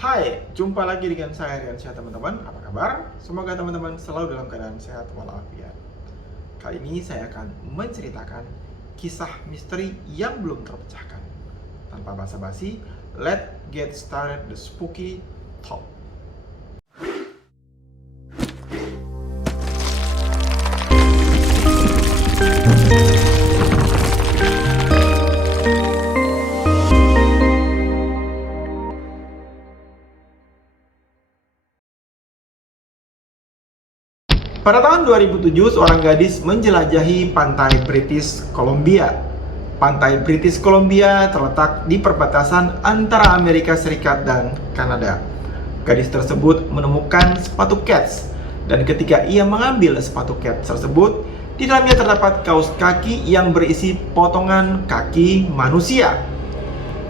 Hai, jumpa lagi dengan saya Rian Syah teman-teman. Apa kabar? Semoga teman-teman selalu dalam keadaan sehat walafiat. Kali ini saya akan menceritakan kisah misteri yang belum terpecahkan. Tanpa basa-basi, let's get started the spooky talk. Pada tahun 2007, seorang gadis menjelajahi pantai British Columbia. Pantai British Columbia terletak di perbatasan antara Amerika Serikat dan Kanada. Gadis tersebut menemukan sepatu Keds, dan ketika ia mengambil sepatu Keds tersebut, di dalamnya terdapat kaos kaki yang berisi potongan kaki manusia.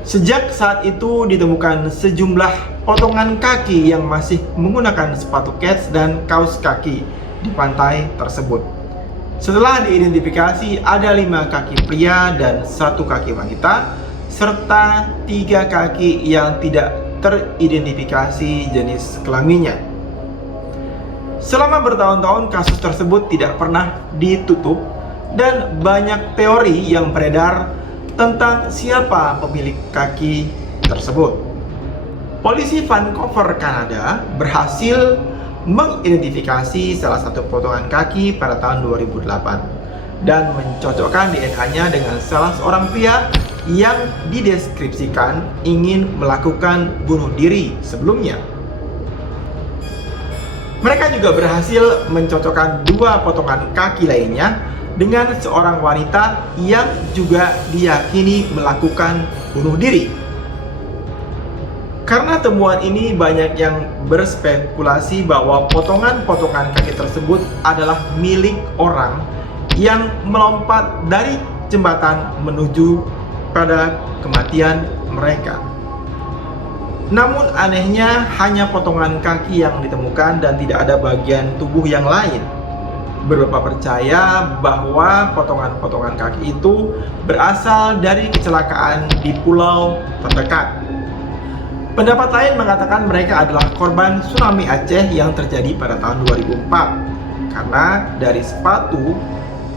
Sejak saat itu ditemukan sejumlah potongan kaki yang masih menggunakan sepatu Keds dan kaos kaki di pantai tersebut. Setelah diidentifikasi, ada 5 kaki pria dan 1 kaki wanita, serta 3 kaki yang tidak teridentifikasi jenis kelaminnya. Selama bertahun-tahun, kasus tersebut tidak pernah ditutup dan banyak teori yang beredar tentang siapa pemilik kaki tersebut. Polisi Vancouver, Kanada berhasil mengidentifikasi salah satu potongan kaki pada tahun 2008 dan mencocokkan DNA-nya dengan salah seorang pria yang dideskripsikan ingin melakukan bunuh diri sebelumnya. Mereka juga berhasil mencocokkan 2 potongan kaki lainnya dengan seorang wanita yang juga diyakini melakukan bunuh diri. Karena temuan ini, banyak yang berspekulasi bahwa potongan-potongan kaki tersebut adalah milik orang yang melompat dari jembatan menuju pada kematian mereka. Namun anehnya, hanya potongan kaki yang ditemukan dan tidak ada bagian tubuh yang lain. Beberapa percaya bahwa potongan-potongan kaki itu berasal dari kecelakaan di pulau terdekat. Pendapat lain mengatakan mereka adalah korban tsunami Aceh yang terjadi pada tahun 2004. Karena dari sepatu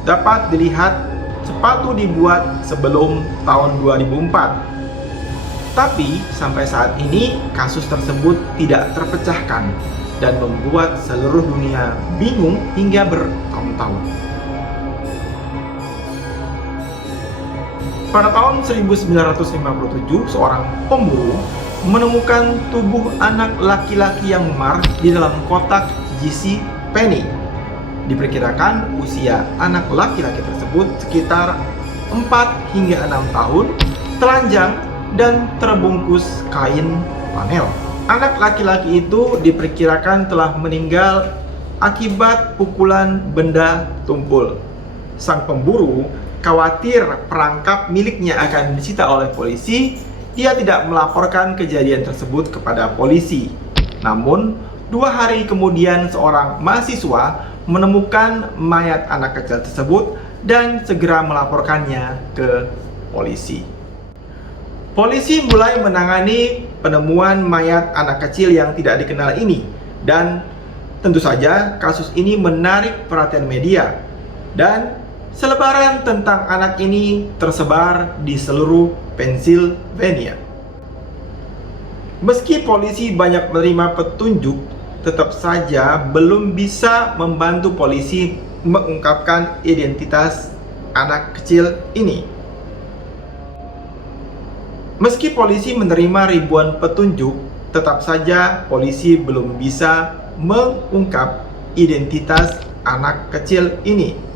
dapat dilihat sepatu dibuat sebelum tahun 2004. Tapi sampai saat ini kasus tersebut tidak terpecahkan dan membuat seluruh dunia bingung hingga bertahun-tahun. Pada tahun 1957, seorang pemburu menemukan tubuh anak laki-laki yang memar di dalam kotak JC Penney. Diperkirakan usia anak laki-laki tersebut sekitar 4 hingga 6 tahun, telanjang dan terbungkus kain flanel. Anak laki-laki itu diperkirakan telah meninggal akibat pukulan benda tumpul. Sang pemburu khawatir perangkap miliknya akan disita oleh polisi. Dia tidak melaporkan kejadian tersebut kepada polisi. Namun, 2 hari kemudian seorang mahasiswa menemukan mayat anak kecil tersebut dan segera melaporkannya ke polisi. Polisi mulai menangani penemuan mayat anak kecil yang tidak dikenal ini, dan tentu saja kasus ini menarik perhatian media, dan selebaran tentang anak ini tersebar di seluruh Pennsylvania. Meski polisi banyak menerima petunjuk, tetap saja belum bisa membantu polisi mengungkapkan identitas anak kecil ini. Meski polisi menerima ribuan petunjuk, tetap saja polisi belum bisa mengungkap identitas anak kecil ini.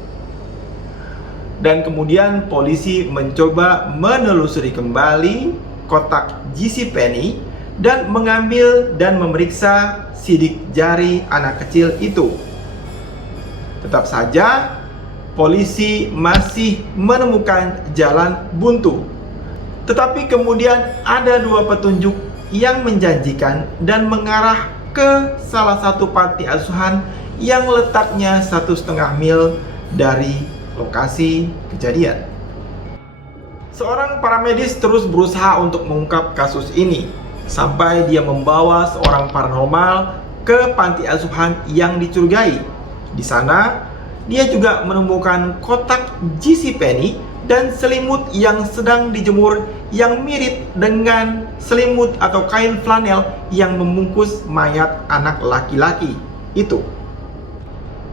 Dan kemudian polisi mencoba menelusuri kembali kotak JC Penney dan mengambil dan memeriksa sidik jari anak kecil itu. Tetap saja polisi masih menemukan jalan buntu. Tetapi kemudian ada 2 petunjuk yang menjanjikan dan mengarah ke salah satu panti asuhan yang letaknya 1,5 mil dari lokasi kejadian. Seorang paramedis terus berusaha untuk mengungkap kasus ini. sampai dia membawa seorang paranormal ke panti asuhan yang dicurigai. Di sana, dia juga menemukan kotak JCPenney dan selimut yang sedang dijemur yang mirip dengan selimut atau kain flanel yang membungkus mayat anak laki-laki itu.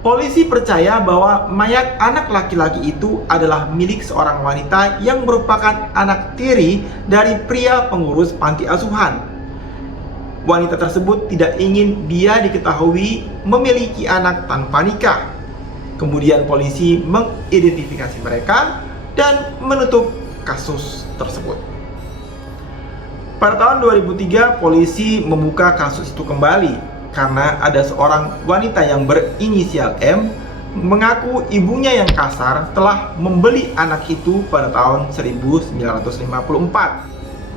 Polisi percaya bahwa mayat anak laki-laki itu adalah milik seorang wanita yang merupakan anak tiri dari pria pengurus panti asuhan. Wanita tersebut tidak ingin dia diketahui memiliki anak tanpa nikah. Kemudian polisi mengidentifikasi mereka dan menutup kasus tersebut. Pada tahun 2003, polisi membuka kasus itu kembali karena ada seorang wanita yang berinisial M mengaku ibunya yang kasar telah membeli anak itu pada tahun 1954.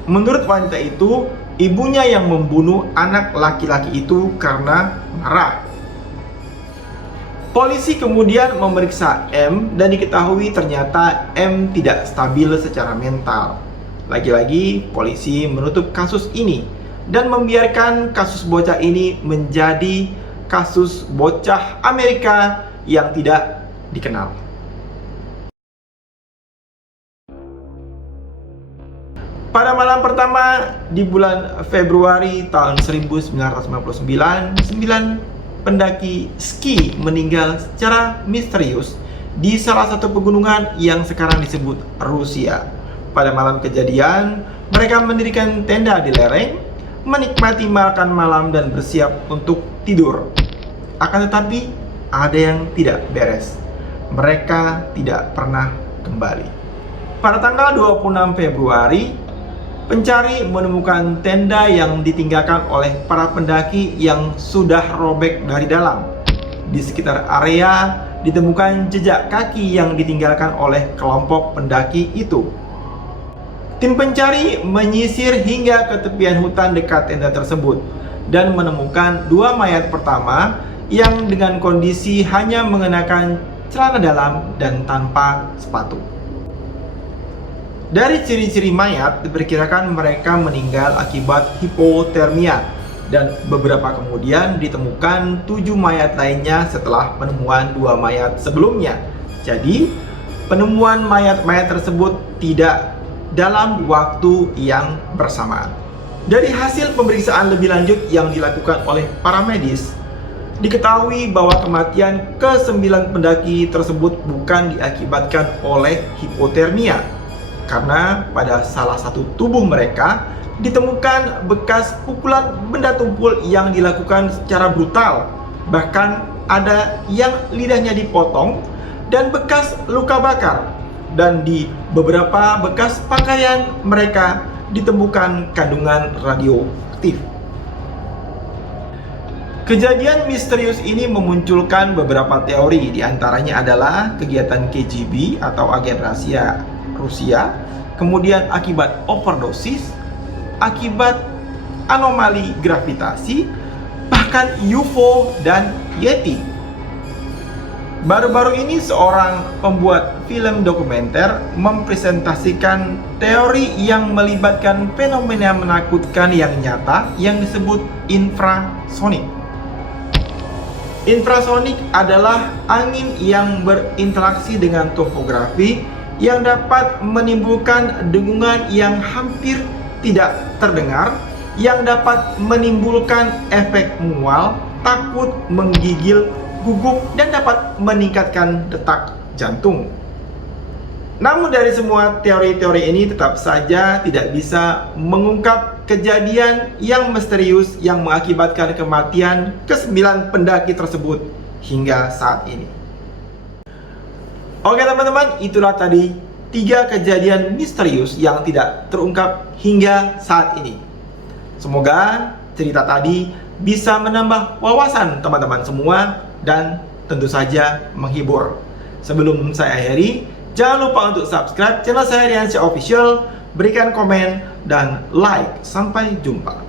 Menurut wanita itu, ibunya yang membunuh anak laki-laki itu karena marah. Polisi kemudian memeriksa M dan diketahui ternyata M tidak stabil secara mental. Lagi-lagi polisi menutup kasus ini dan membiarkan kasus bocah ini menjadi kasus bocah Amerika yang tidak dikenal. Pada malam pertama di bulan Februari tahun 1999, 9 pendaki ski meninggal secara misterius di salah satu pegunungan yang sekarang disebut Rusia. Pada malam kejadian, mereka mendirikan tenda di lereng, menikmati makan malam dan bersiap untuk tidur. Akan tetapi, ada yang tidak beres. Mereka tidak pernah kembali. Pada tanggal 26 Februari, pencari menemukan tenda yang ditinggalkan oleh para pendaki yang sudah robek dari dalam. Di sekitar area ditemukan jejak kaki yang ditinggalkan oleh kelompok pendaki itu. Tim pencari menyisir hingga ke tepian hutan dekat tenda tersebut dan menemukan dua mayat pertama yang dengan kondisi hanya mengenakan celana dalam dan tanpa sepatu. Dari ciri-ciri mayat, diperkirakan mereka meninggal akibat hipotermia dan beberapa kemudian ditemukan 7 mayat lainnya setelah penemuan 2 mayat sebelumnya. Jadi, penemuan mayat-mayat tersebut tidak dalam waktu yang bersamaan. Dari hasil pemeriksaan lebih lanjut yang dilakukan oleh para medis, diketahui bahwa kematian ke-9 pendaki tersebut bukan diakibatkan oleh hipotermia, karena pada salah satu tubuh mereka ditemukan bekas pukulan benda tumpul yang dilakukan secara brutal. Bahkan ada yang lidahnya dipotong dan bekas luka bakar. Dan di beberapa bekas pakaian mereka ditemukan kandungan radioaktif. Kejadian misterius ini memunculkan beberapa teori, diantaranya adalah kegiatan KGB atau agen rahasia Rusia, kemudian akibat overdosis, akibat anomali gravitasi, bahkan UFO dan Yeti. Baru-baru ini seorang pembuat film dokumenter mempresentasikan teori yang melibatkan fenomena menakutkan yang nyata yang disebut infrasonik. Infrasonik adalah angin yang berinteraksi dengan topografi yang dapat menimbulkan dengungan yang hampir tidak terdengar, yang dapat menimbulkan efek mual, takut, menggigil, gugup, dan dapat meningkatkan detak jantung. Namun dari semua teori-teori ini tetap saja tidak bisa mengungkap kejadian yang misterius yang mengakibatkan kematian ke-9 pendaki tersebut hingga saat ini. Oke teman-teman, itulah tadi 3 kejadian misterius yang tidak terungkap hingga saat ini. Semoga cerita tadi bisa menambah wawasan teman-teman semua dan tentu saja menghibur. Sebelum saya akhiri, jangan lupa untuk subscribe channel saya Riansyah Official, berikan komen dan like. Sampai jumpa.